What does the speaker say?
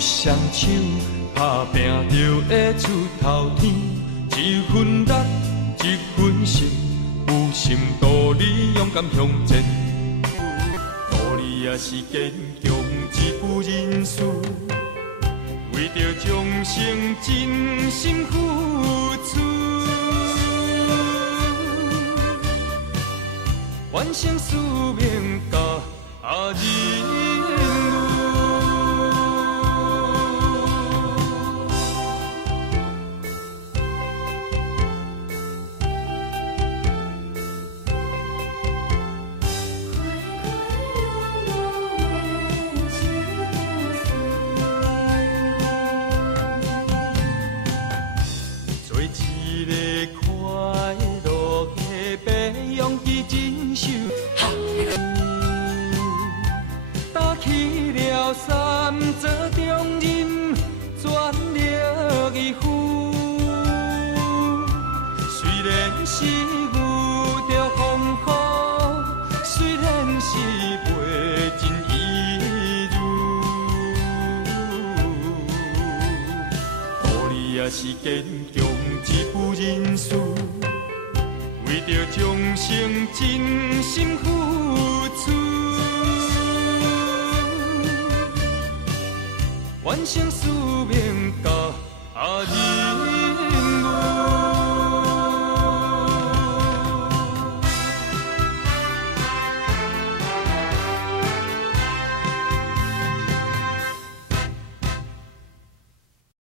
双手打拼就会出头天，一份力，一份心，有心度你勇敢向前。道理也是坚强，一副人事，为着将心真心付出，完成使命甲任务。三做中任，全力以赴。虽然是遇着风雨，虽然是袂尽意如，道理也是坚强，一副人事，为着将心真心付出。完成使命。